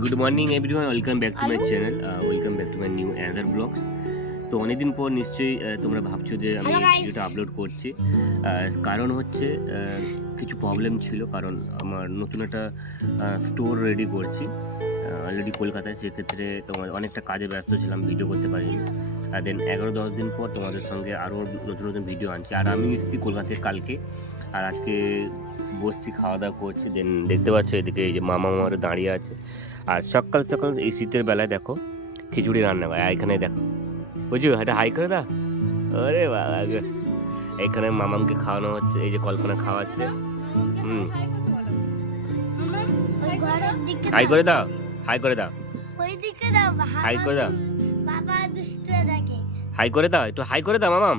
Good morning everyone welcome back to my channel welcome back to my new another blogs তো অনেকদিন পর নিশ্চয়ই তোমরা ভাবছ যে আমি ভিডিওটা আপলোড করছি। কারণ হচ্ছে কিছু প্রবলেম ছিল কারণ আমার নতুন একটা স্টোর রেডি করছি। অলরেডি কলকাতায় সেক্ষেত্রে তোমার অনেকটা কাজে ব্যস্ত ছিলাম ভিডিও করতে পারিনি। আর দেন এগারো দশ দিন পর তোমাদের সঙ্গে আরও নতুন নতুন ভিডিও আনছি। আর আমি এসেছি কলকাতায় কালকে আর আজকে বসছি খাওয়া দাওয়া করছি। দেন দেখতে পাচ্ছ এদিকে এই যে মামা মামারও দাঁড়িয়ে আছে। আর সকাল সকাল এই শীতের বেলায় দেখো, খিচুড়ি রান্না করে এখানে দেখো, বুঝছ, এটা হাই করে দা আরে বাবা। এখানে মামামকে খাওয়ানো হচ্ছে, এই যে কল্পনা খাওয়াচ্ছে। হুম। হাই করে দাও হাই করে দাও। হাই করে দাও। হাই করে দাও, একটু হাই করে দাও, মামাম।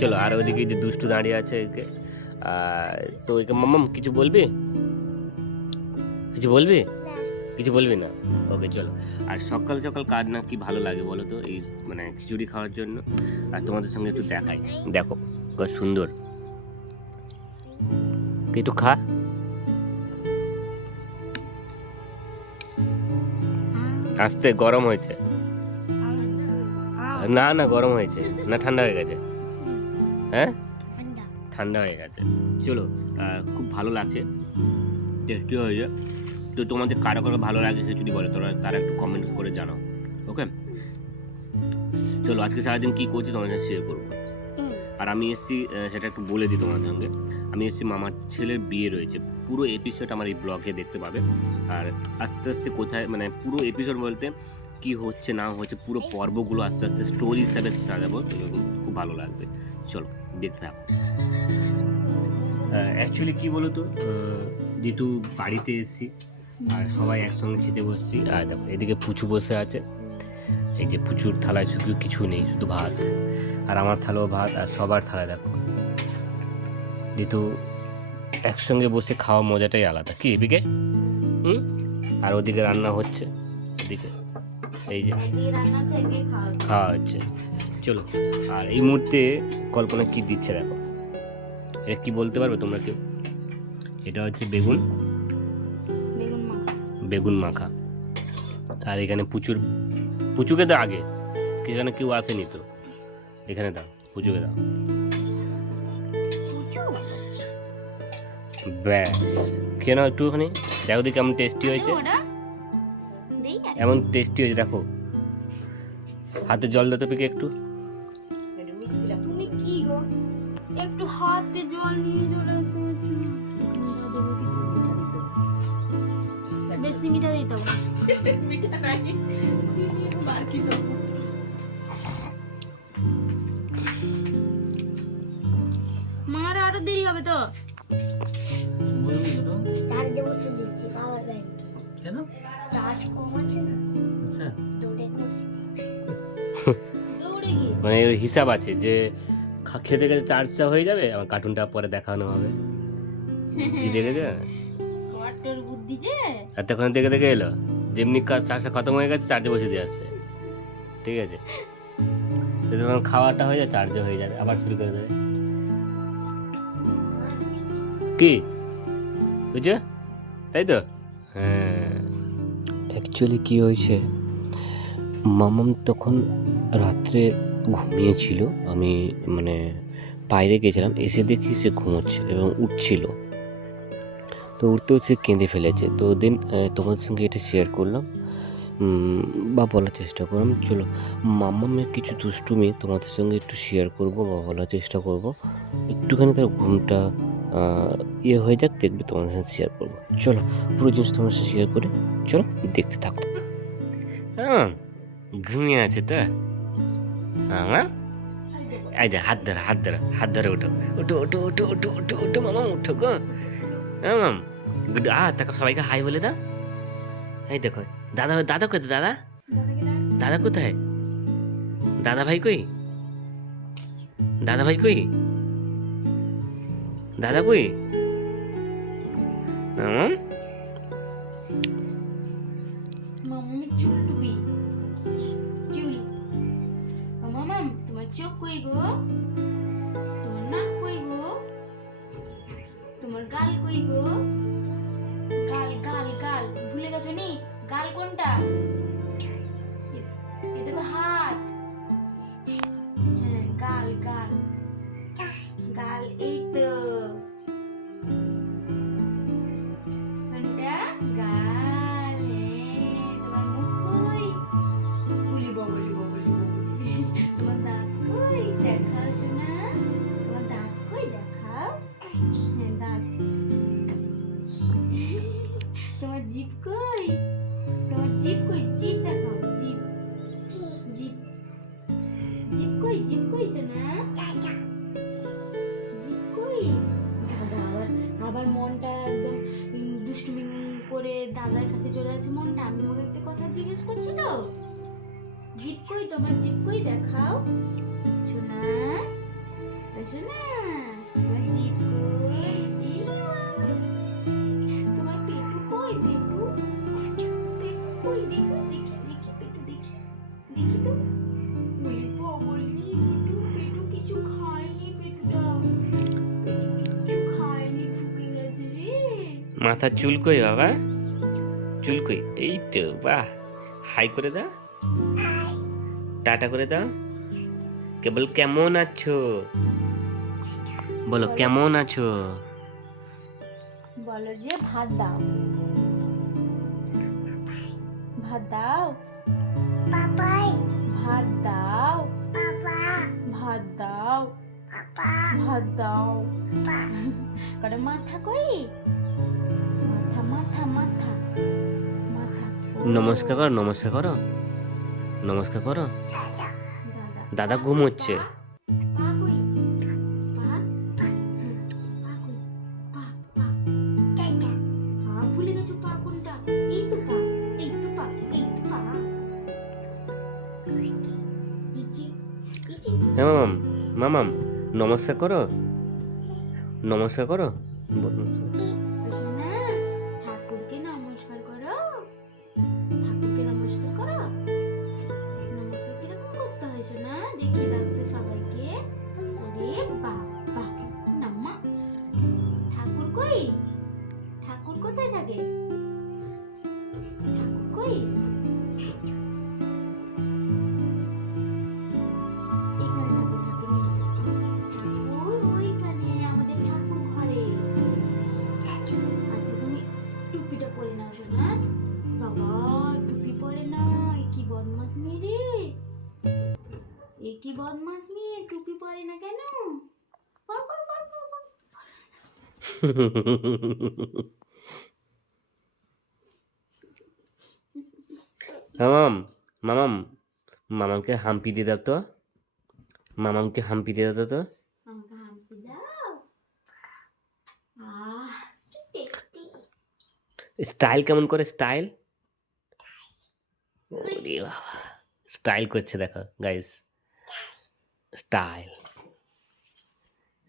চলো, আর ওইদিকে যে দুষ্টু দাঁড়িয়ে আছে একে। তো একে মামাম, কিছু বলবি? কিছু বলবি? কিছু বলবি না? ওকে চলো। আর সকাল সকাল কাজ না কি ভালো লাগে বলো তো? এই মানে খিচুড়ি খাওয়ার জন্য। আর তোমাদের সঙ্গে একটু দেখাই। দেখো কত সুন্দর। একটু খা। আস্তে গরম হয়েছে। না না গরম হয়েছে। না ঠান্ডা হয়ে গেছে। হ্যাঁ? ঠান্ডা। ঠান্ডা হয়ে গেছে। চলো খুব ভালো লাগছে। টেস্টি হয়েছে তো তোমাদের কারও কারও ভালো লাগে সে যদি বলে তোরা তারা একটু কমেন্ট করে জানাও ওকে চলো আজকে সারাদিন কী করছি তোমাদের সাথে শেয়ার করব। আর আমি এসেছি সেটা একটু বলে দিই তোমাদের সঙ্গে। আমি এসেছি মামার ছেলের বিয়ে রয়েছে। পুরো এপিসোড আমার এই ব্লগে দেখতে পাবে। আর আস্তে আস্তে কোথায় মানে পুরো এপিসোড বলতে কি হচ্ছে না হচ্ছে পুরো পর্বগুলো আস্তে আস্তে স্টোরি হিসাবে সাজাবো খুব ভালো লাগবে। চলো দেখতে থাকো। অ্যাকচুয়ালি কী বলো তো যেহেতু বাড়িতে এসেছি আর সবাই একসঙ্গে খেতে বসছি। আর দেখো এদিকে পুচু বসে আছে। এই যে পুচুর থালায় শুধু কিছু নেই শুধু ভাত। আর আমার থালাও ভাত আর সবার থালায় দেখো। যেহেতু একসঙ্গে বসে খাওয়া মজাটাই আলাদা। কি এদিকে? হুম? আর ওদিকে রান্না হচ্ছে। এদিকে। এই যে। খাওয়া হচ্ছে। চলো আর এই মুহূর্তে কল্পনা কি দিচ্ছে দেখো। এটা কি বলতে পারবে তোমরা কেউ? এটা হচ্ছে বেগুন। বেগুন মাখা। আর এখানে পুচুর, পুচুকে দাও আগে এখানে কেউ আসেনি তো। এখানে দাও পুচুকে দাও। ব্যাস কেন একটুখানি। দেখো দেখি কেমন টেস্টি হয়েছে। এমন টেস্টি হয়েছে, দেখো। হাতে জল দিতে পেকে একটু। মার আরও দেরি হবে তো। আচ্ছা। মানে হিসাব আছে যে খেতে গেলে চার্জটা হয়ে যাবে আমার কার্টুনটা পরে দেখানো হবে। কি দেখেছে? ওয়াটার বুদ্ধি যে? আর তখন দেখে দেখে এলো? যেমনি কাজ চার্জটা খতম হয়ে গেছে চার্জে বসে দিয়ে আসছে। ঠিক আছে? তখন খাওয়াটা হয়ে যায় চার্জে হয়ে যাবে আবার শুরু করে দেবে। কি? বুঝছ? তাই তো? হ্যাঁ। অ্যাকচুয়ালি কি হয়েছে? মামাম তখন রাত্রে ঘুমিয়েছিল। আমি মানে বাইরে গেছিলাম এসে দেখি সে ঘুমোচ্ছে এবং উঠছিল। তো উঠতে সে কেঁদে ফেলেছে। তো দিন তোমাদের সঙ্গে এটা শেয়ার করলাম। বা বলার চেষ্টা করলাম। চলো মামামের কিছু দুষ্টুমি তোমাদের সঙ্গে একটু শেয়ার করব বা বলার চেষ্টা করব। একটুখানি তার ঘুমটা ইয়ে হয়ে যাক, দেখবে তোমাদের সাথে শেয়ার করব। চলো, পুরো জিনিস তোমার সাথে শেয়ার করে। চলো, দেখতে থাকো। হ্যাঁ ঘুমিয়ে আছে তো? হ্যাঁ যে, হাত ধরে হাত ধরে হাত ধরে ওঠো ওঠো ওঠো ওঠো ওঠো ওঠো ওঠো মামা, উঠো গো। হ্যাঁ মাম। দেখো সবাইকে হাই বলে দাও। এই দেখো, দাদা দাদা কোথায় দাদা? দাদা কোথায়? দাদা ভাই কই? দাদা ভাই কই? দাদা কই? তোমার চোখ কই গো? তোমার কই গো? তোমার গাল কই গো? জিপ কই তোমার জিপ কই জিপ দেখো জিপ জিপ জিপ কই জিপ কই সোনা জিপ কই আবার মনটা একদম দুষ্টুমি করে দাদার কাছে চলে যাচ্ছে মনটা। আমি তোমাকে একটা কথা জিজ্ঞেস করছি তো? জিপ কই তোমার জিপ কই দেখাও। শোনা শোনা তোমার জিপ কই। তোমার পেটু কই পেটু? পেটু কই? দেখি দেখি দেখি পেটু দেখি দেখি তো। ওই বলি পেটু পেটু কিছু খায়নি পেটুটা। পেটু কিছু খায়নি ঢুকে গেছে রে। মাথার চুল কই বাবা? চুল কই? এই তো বাহ। হাই করে দাও। টাটা করে দাও। কেবল কেমন আছো? বলো কেমন আছো? বলো যে ভাত দাও। ভাত দাও? পাপাই। ভাত দাও? পাপা। ভাত দাও? পাপা। ভাত দাও। করে মাথা কই? মাথা মাথা মাথা। মাথা নমস্কার করো নমস্কার করো। নমস্কার করো। দাদা। ঘুমোচ্ছে। পা কই? পা পা পা কই? মামাম মামাম মামামকে হাম্পি দিয়ে দাও তো। মামামকে হাম্পি দিয়ে দাও তো স্টাইল কেমন করে স্টাইল? ওরে বাবা স্টাইল করছে দেখো গাইস স্টাইল।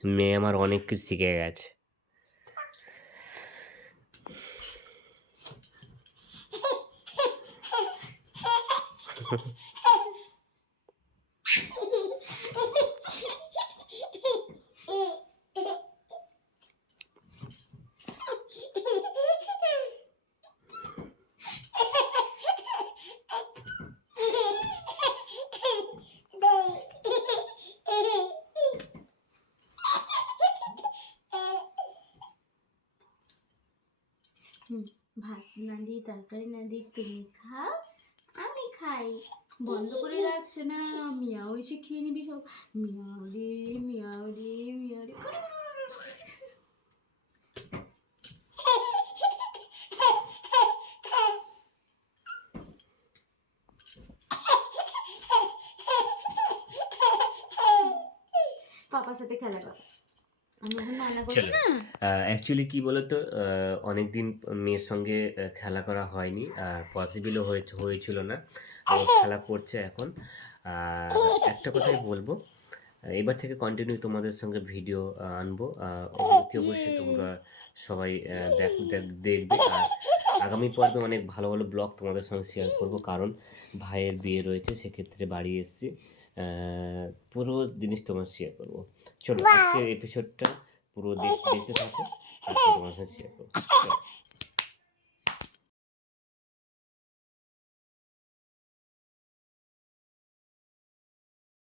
মেয়ে আমার অনেক কিছু শিখে গেছে। ভাত না দিই তরকারি না দিই তুমি খাও আমি খাই। বন্ধ করে রাখছে না। মিয়াও এসে খেয়ে নিবি সব। মিয়াও রে মিয়াও রে মিয়াও রে। পাপার সাথে খেলা কর আমি এখন রান্না করি চলো। অ্যাকচুয়ালি কি বলতো অনেক দিন মেয়ের সঙ্গে খেলা করা হয়নি আর পসিবলও হয়েছে হয়েছিল না। খেলা করছে এখন। আর একটা কথাই বলব এবার থেকে কন্টিনিউ তোমাদের সঙ্গে ভিডিও আনব। অতি অবশ্যই তোমরা সবাই দেখ দেখ- দেখবে। আর আগামী পর্বে অনেক ভালো ভালো ব্লগ তোমাদের সঙ্গে শেয়ার করব কারণ ভাইয়ের বিয়ে রয়েছে সেক্ষেত্রে বাড়ি এসেছি। পুরো জিনিস তোমার শেয়ার করব চলো, আজকের এপিসোডটা পুরো দেখতে দেখতে থাকো তোমার সাথে শেয়ার করব।